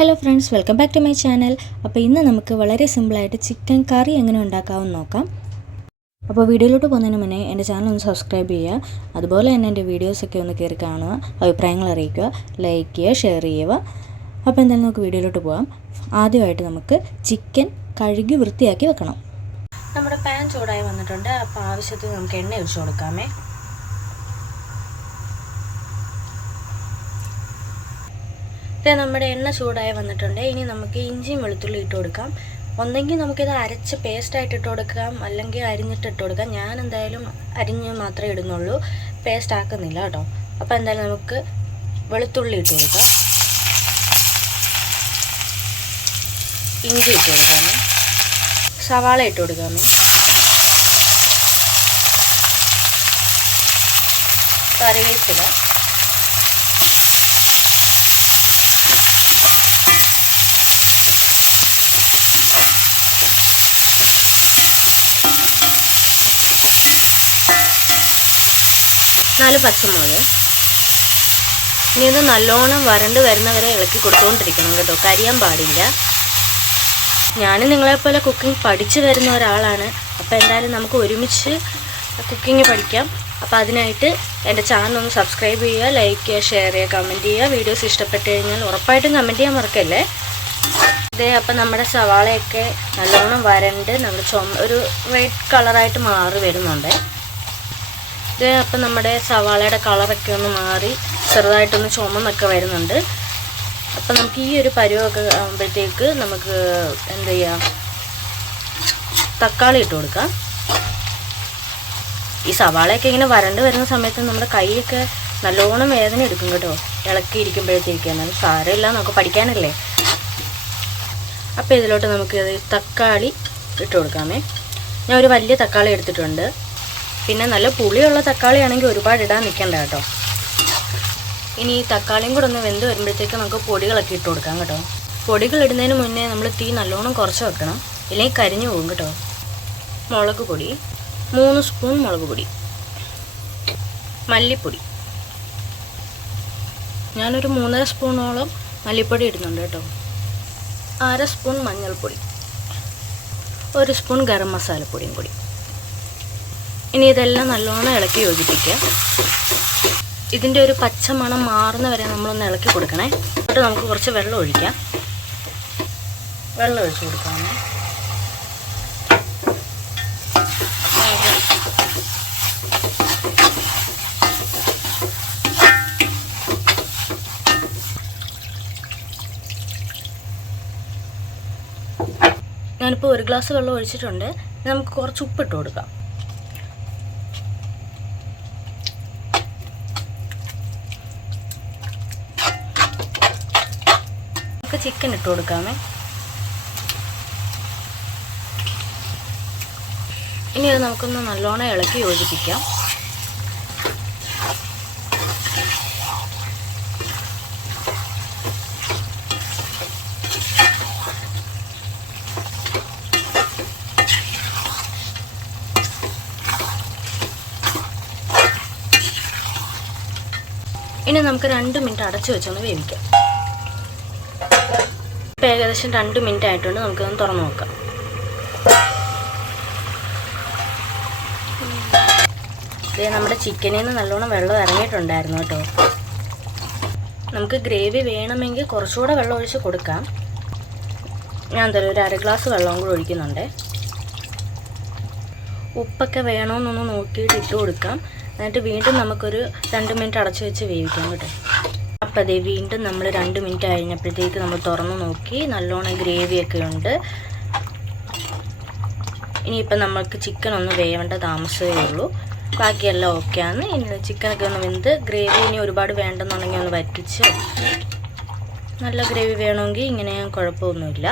Hello friends welcome back to my channel അപ്പോൾ ഇന്ന് നമുക്ക് വളരെ സിമ്പിളായിട്ട് ചിക്കൻ കറി എങ്ങനെ ഉണ്ടാക്കാമെന്ന് നോക്കാം. അപ്പോൾ വീഡിയോയിലോട്ട് പോകുന്നതിന് മുന്നേ എന്റെ ചാനൽ ഒന്ന് സബ്സ്ക്രൈബ് ചെയ്യുക. അതുപോലെ തന്നെ എന്റെ വീഡിയോസൊക്കെ ഒന്ന് കയറി കാണുക അഭിപ്രായങ്ങൾ അറിയിക്കുക ലൈക്ക് ചെയ്യുക ഷെയർ ചെയ്യുക. അപ്പോൾ എന്തായാലും നമുക്ക് വീഡിയോയിലോട്ട് പോകാം ആദ്യമായിട്ട് നമുക്ക് ചിക്കൻ കഴുകി വൃത്തിയാക്കി വെക്കണം. നമ്മുടെ പാൻ ചൂടായി വന്നിട്ടുണ്ട്. അപ്പോൾ ആവശ്യത്തിന് നമുക്ക് എണ്ണ ഒഴിച്ചു കൊടുക്കാമേ. ഇത് നമ്മുടെ എണ്ണ ചൂടായി വന്നിട്ടുണ്ട്. ഇനി നമുക്ക് ഇഞ്ചിയും വെളുത്തുള്ളി ഇട്ട് കൊടുക്കാം. ഒന്നെങ്കിൽ നമുക്കിത് അരച്ച് പേസ്റ്റായിട്ട് ഇട്ട് കൊടുക്കാം. അല്ലെങ്കിൽ അരിഞ്ഞിട്ട് ഇട്ട് കൊടുക്കാം. ഞാൻ എന്തായാലും അരിഞ്ഞ് മാത്രമേ ഇടുന്നുള്ളൂ. പേസ്റ്റ് ആക്കുന്നില്ല കേട്ടോ. അപ്പോൾ എന്തായാലും നമുക്ക് വെളുത്തുള്ളി ഇട്ട് കൊടുക്കാം. ഇഞ്ചി ഇട്ട് കൊടുക്കാം. സവാള ഇട്ട് കൊടുക്കാം. കറിവേപ്പില. നാല് പച്ചമുളക്. ഇനി ഇത് നല്ലോണം വരണ്ട് വരുന്നവരെ ഇളക്കി കൊടുത്തുകൊണ്ടിരിക്കണം കേട്ടോ. കരിയാൻ പാടില്ല. ഞാൻ നിങ്ങളെപ്പോലെ കുക്കിംഗ് പഠിച്ചു വരുന്ന ഒരാളാണ്. അപ്പോൾ എന്തായാലും നമുക്ക് ഒരുമിച്ച് കുക്കിംഗ് പഠിക്കാം. അപ്പോൾ അതിനായിട്ട് എന്റെ ചാനൽ ഒന്ന് സബ്സ്ക്രൈബ് ചെയ്യുക ലൈക്ക് ചെയ്യുക ഷെയർ ചെയ്യുക കമന്റ് ചെയ്യുക. വീഡിയോസ് ഇഷ്ടപ്പെട്ട് കഴിഞ്ഞാൽ ഉറപ്പായിട്ടും കമന്റ് ചെയ്യാൻ മറക്കല്ലേ? ഇതേ അപ്പം നമ്മുടെ സവാളയൊക്കെ നല്ലോണം വരണ്ട് നമ്മൾ ചുമ ഒരു വൈറ്റ് കളറായിട്ട് മാറി വരുന്നുണ്ട്. ഇത് അപ്പം നമ്മുടെ സവാളയുടെ കളറൊക്കെ ഒന്ന് മാറി ചെറുതായിട്ടൊന്ന് ചുമന്നൊക്കെ വരുന്നുണ്ട്. അപ്പം നമുക്ക് ഈ ഒരു പരുവൊക്കെ ആകുമ്പോഴത്തേക്ക് നമുക്ക് എന്ത് ചെയ്യാം? തക്കാളി ഇട്ട് കൊടുക്കാം. ഈ സവാളയൊക്കെ ഇങ്ങനെ വരണ്ട് വരുന്ന സമയത്ത് നമ്മുടെ കൈയൊക്കെ നല്ലോണം വേദന എടുക്കും കേട്ടോ. ഇളക്കി ഇളക്കിയിരിക്കുമ്പോഴത്തേക്ക് എന്നാലും സാരമില്ല നമുക്ക് പഠിക്കാനല്ലേ. അപ്പോൾ ഇതിലോട്ട് നമുക്ക് തക്കാളി ഇട്ട് കൊടുക്കാമേ. ഞാൻ ഒരു വലിയ തക്കാളി എടുത്തിട്ടുണ്ട്. പിന്നെ നല്ല പുളിയുള്ള തക്കാളി ആണെങ്കിൽ ഒരുപാട് ഇടാൻ നിൽക്കണ്ട കേട്ടോ. ഇനി ഈ തക്കാളിയും കൂടെ ഒന്ന് വെന്ത് വരുമ്പോഴത്തേക്ക് നമുക്ക് പൊടികളൊക്കെ ഇട്ട് കൊടുക്കാം കേട്ടോ. പൊടികൾ ഇടുന്നതിന് മുന്നേ നമ്മൾ തീ നല്ലോണം കുറച്ച് വെക്കണം. ഇല്ലെങ്കിൽ കരിഞ്ഞു പോകും കേട്ടോ. മുളക് പൊടി മൂന്ന് സ്പൂൺ മുളക് പൊടി മല്ലിപ്പൊടി. ഞാനൊരു മൂന്നര സ്പൂണോളം മല്ലിപ്പൊടി ഇടുന്നുണ്ട് കേട്ടോ. അര സ്പൂൺ മഞ്ഞൾപ്പൊടി ഒരു സ്പൂൺ ഗരം മസാലപ്പൊടിയും കൂടി. ഇനി ഇതെല്ലാം നല്ലോണം ഇളക്കി യോജിപ്പിക്കുക. ഇതിന്റെ ഒരു പച്ച മണം മാറുന്ന വരെ നമ്മളൊന്ന് ഇളക്കി കൊടുക്കണേ. എന്നിട്ട് നമുക്ക് കുറച്ച് വെള്ളം ഒഴിക്കാം. വെള്ളം ഒഴിച്ച് കൊടുക്കാമേ. ഞാനിപ്പോൾ ഒരു ഗ്ലാസ് വെള്ളം ഒഴിച്ചിട്ടുണ്ട്. നമുക്ക് കുറച്ച് ഉപ്പിട്ട് കൊടുക്കാം. നമുക്ക് ചിക്കൻ ഇട്ട് കൊടുക്കാമേ. ഇനി അത് നമുക്കൊന്ന് നല്ലോണം ഇളക്കി യോജിപ്പിക്കാം. ഇനി നമുക്ക് രണ്ട് മിനിറ്റ് അടച്ചു വെച്ചൊന്ന് വേവിക്കാം. ഇപ്പം ഏകദേശം രണ്ട് മിനിറ്റ് ആയിട്ടുണ്ട്. നമുക്കൊന്ന് തുറന്നു നോക്കാം. ഇത് നമ്മുടെ ചിക്കനിൽ നിന്ന് നല്ലോണം വെള്ളം ഇറങ്ങിയിട്ടുണ്ടായിരുന്നു കേട്ടോ. നമുക്ക് ഗ്രേവി വേണമെങ്കിൽ കുറച്ചുകൂടെ വെള്ളം ഒഴിച്ച് കൊടുക്കാം. ഞാൻ എന്തായാലും ഒരു അര ഗ്ലാസ് വെള്ളവും കൂടെ ഒഴിക്കുന്നുണ്ട്. ഉപ്പൊക്കെ വേണമെന്നൊന്ന് നോക്കിയിട്ട് ഇട്ട് കൊടുക്കാം. എന്നിട്ട് വീണ്ടും നമുക്കൊരു രണ്ട് മിനിറ്റ് അടച്ചു വെച്ച് വേവിക്കാം കേട്ടോ. അപ്പോൾ അതേ വീണ്ടും നമ്മൾ രണ്ട് മിനിറ്റ് കഴിഞ്ഞപ്പോഴത്തേക്ക് നമ്മൾ തുറന്ന് നോക്കി. നല്ലോണം ഗ്രേവിയൊക്കെ ഉണ്ട്. ഇനിയിപ്പോൾ നമ്മൾക്ക് ചിക്കൻ ഒന്ന് വേവേണ്ട താമസമേ ഉള്ളൂ. ബാക്കിയെല്ലാം ഓക്കെയാണ് ഇനി ചിക്കനൊക്കെ ഒന്ന് വെന്ത് ഗ്രേവി ഇനി ഒരുപാട് വേണ്ടെന്നുണ്ടെങ്കിൽ ഒന്ന് വറ്റിച്ച് നല്ല ഗ്രേവി വേണമെങ്കിൽ ഇങ്ങനെ കുഴപ്പമൊന്നുമില്ല.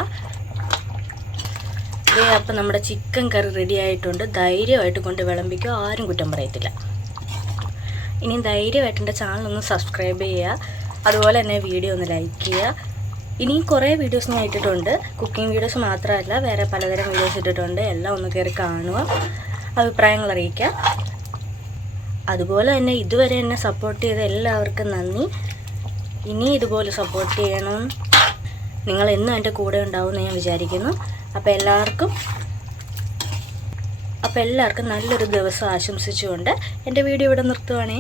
ഇതേ അപ്പം നമ്മുടെ ചിക്കൻ കറി റെഡി ആയിട്ടുണ്ട്. ധൈര്യമായിട്ട് കൊണ്ട് വിളമ്പിക്കോ. ആരും കുറ്റം പറയത്തില്ല. ഇനി ധൈര്യമായിട്ട് എന്റെ ചാനൽ ഒന്ന് സബ്സ്ക്രൈബ് ചെയ്യുക. അതുപോലെ തന്നെ വീഡിയോ ഒന്ന് ലൈക്ക് ചെയ്യുക. ഇനിയും കുറേ വീഡിയോസ് ഞാൻ ഇട്ടിട്ടുണ്ട്. കുക്കിംഗ് വീഡിയോസ് മാത്രമല്ല വേറെ പലതരം വീഡിയോസ് ഇട്ടിട്ടുണ്ട്. എല്ലാം ഒന്ന് കയറി കാണുക. അഭിപ്രായങ്ങൾ അറിയിക്കുക. അതുപോലെ തന്നെ ഇതുവരെ എന്നെ സപ്പോർട്ട് ചെയ്ത എല്ലാവർക്കും നന്ദി. ഇനി ഇതുപോലെ സപ്പോർട്ട് ചെയ്യണം. നിങ്ങൾ എന്നും എന്റെ കൂടെ ഉണ്ടാവുമെന്ന് ഞാൻ വിചാരിക്കുന്നു. അപ്പോൾ എല്ലാവർക്കും അപ്പോൾ എല്ലാവർക്കും നല്ലൊരു ദിവസം ആശംസിച്ചുകൊണ്ട് എന്റെ വീഡിയോ ഇവിടെ നിർത്തുവാണേ.